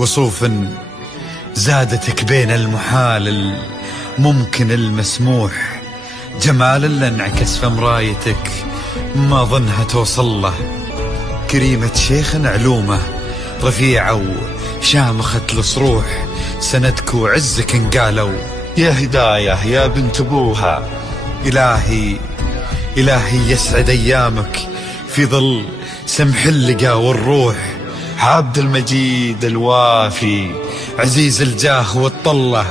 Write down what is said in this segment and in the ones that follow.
وصوف زادتك بين المحال الممكن المسموح، جمال اللي انعكس في مرايتك ما ظنها توصل له. كريمة شيخ علومه رفيعة وشامخة الصروح، سندك وعزك انقالوا يا هداية يا بنت ابوها. إلهي يسعد أيامك في ظل سمح اللقى والروح. عبد المجيد الوافي عزيز الجاه والطلة،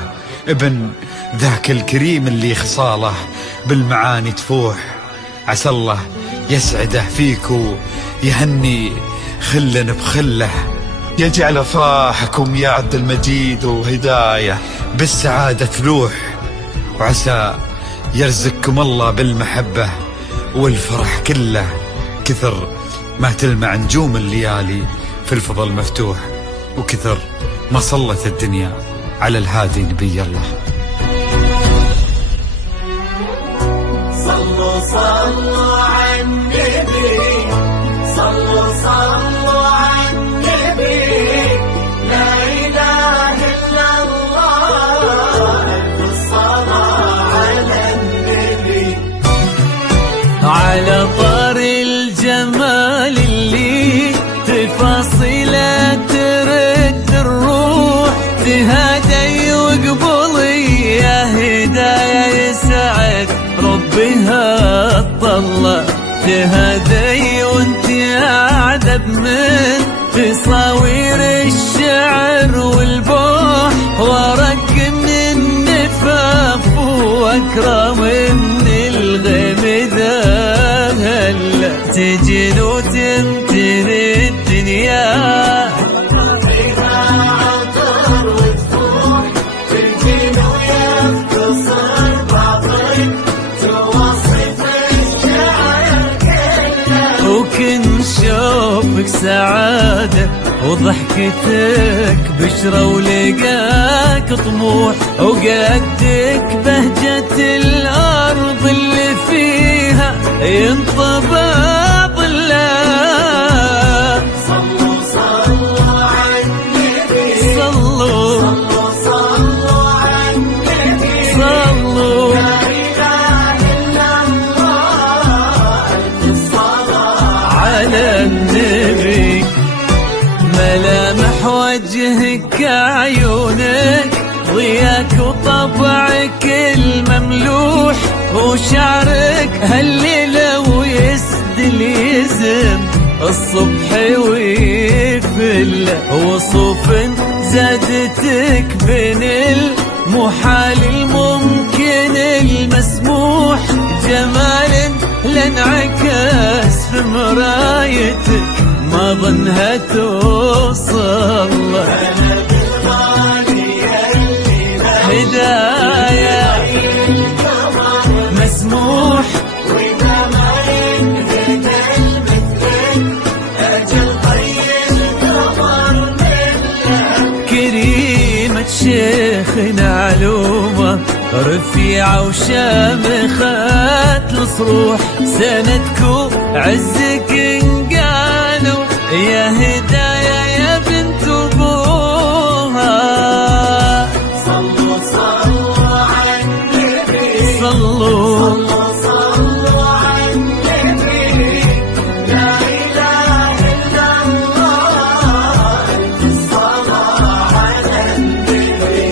ابن ذاك الكريم اللي خصاله بالمعاني تفوح. عسى الله يسعده فيك ويهني خلا بخله، يجعل افراحكم يا عبد المجيد وهداية بالسعادة تلوح. وعسى يرزقكم الله بالمحبة والفرح كله، كثر ما تلمع نجوم الليالي في الفضل مفتوح، وكثر ما صلت الدنيا على الهادي نبي الله. صلوا صلوا على النبي، صلوا صلوا على النبي، لا إله إلا الله، ألف الصلاة على النبي. على طار الجمال اللي تفاصيله ترد الروح، تهادي وقبلي يا هداية يسعد ربها الطلة، تهادي وانت اعذب من تصاوير الشعر والبوح، ورق من النفاف واكرم من الغيم ذهل، تجن وتمتن الدنيا شوفك سعادة وضحكتك بشرة ولقاك طموح، وقدك بهجة الأرض اللي فيها ينطبع ظلها. صلوا صلوا على النبي، صلوا صلوا صلوا على النبي، صلوا لا إله إلا الله، ألف الصلاة على النبي. ملامح وجهك عيونك ضياك وطبعك المملوح، وشعرك هالليلة ويسدل يزم الصبح ويفل، وصوف زادتك بين المحال الممكن المسموح، جمال لانعكس في مرايتك ما ظنها توصل. أنا بالغالي اللي هداية مسموح، وإذا ما ينهد المثل أجل طيب القمر منه. كريمة شيخ علومة رفيعة وشامخة الصروح، سندك وعزك انقالوا يا هداية يا بنت ابوها. صلوا صلوا على النبي، صلوا صلوا صلوا على النبي، لا إله إلا الله، ألف الصلاة على النبي.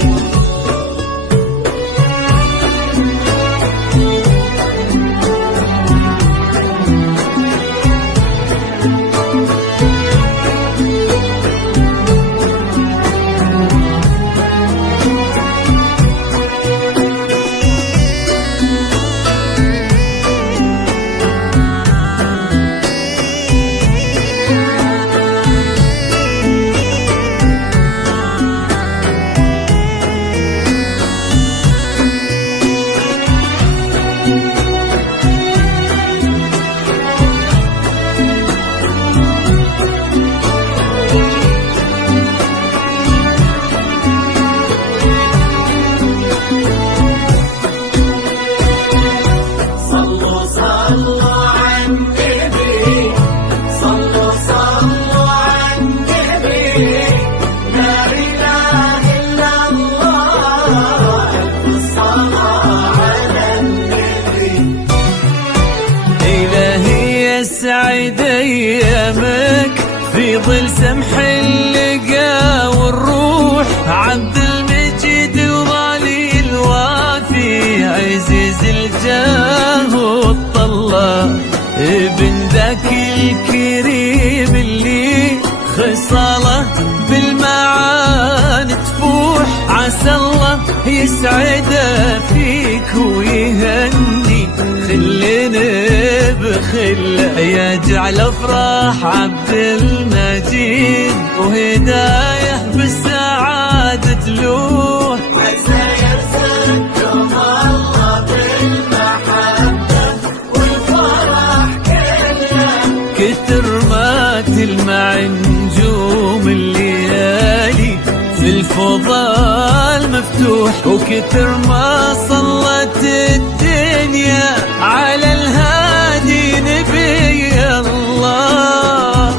يظل سمح اللقا والروح، عبد المجيد وغالي الوافي، عزيز الجاه والطلة، ابن ذاك الكريم اللي خصاله بالمعاني تفوح. عسى الله يسعده فيك ويهني خلنا بخله، يجعل افراح عبد المجيد وهدايه بالسعاده تلوح. عسى يرزقكم الله بالمحبة والفرح كله، كتر ما تلمع نجوم الليالي في الفضاء المفتوح، وكتر ما صلت الدنيا على الهادي نبي الله.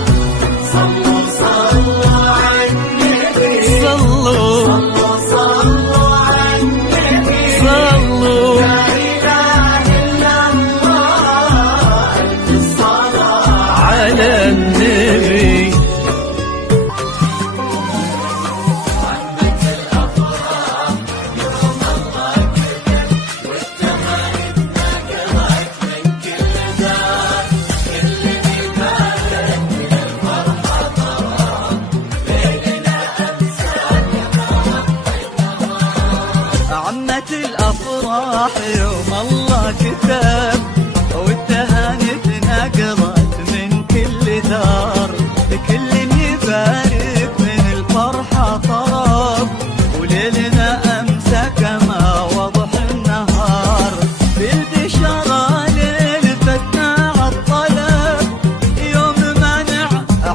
صلوا صلوا على النبي، صلوا صلوا على النبي، صلوا لا إله إلا الله، الصلاة على النبي. عمت الأفراح يوم الله كتب، والتهاني نقرت من كل دار، لكل يبارك من الفرحة طرب، وليلنا أمسى كما وضح النهار، بالبشارة ليل فتنا عالطلب، يوم منع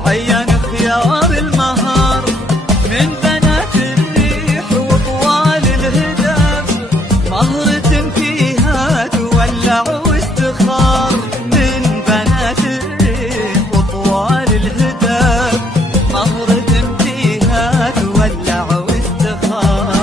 عين خيار المهار، من بنات الريح وطوال الهدف، مهرة فيها تولع واستخار، من بنات الريح وطوال الهدف، مهرة فيها تولع واستخار.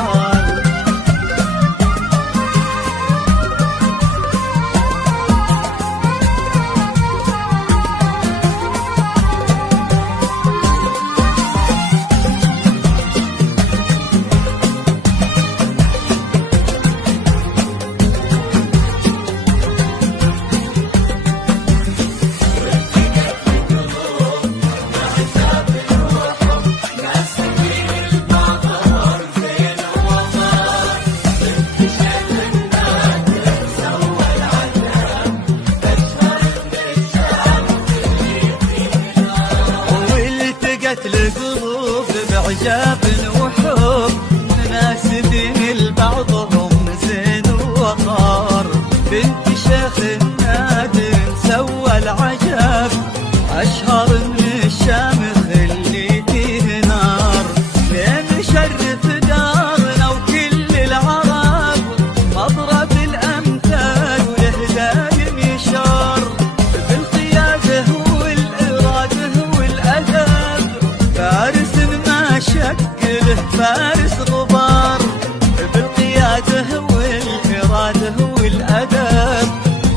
والتقت القلوب بعجاب وحب، مناسبين لبعضهم زين ووقار، بنت شيخ النادر سوى العجب، أشهر من الشامخ اللي فيه نار، لين شرف دارنا وكل العرب، مضرب الأمثال والهدايم يشار، بالقيادة والإرادة والأدب، فارس ما شكله فارس غبار، بالقيادة والإرادة والأدب،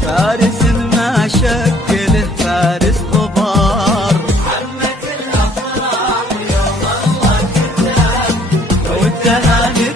فارس ما شكله فارس غبار. عمت الأفراح يوم الله كتب، والتهاني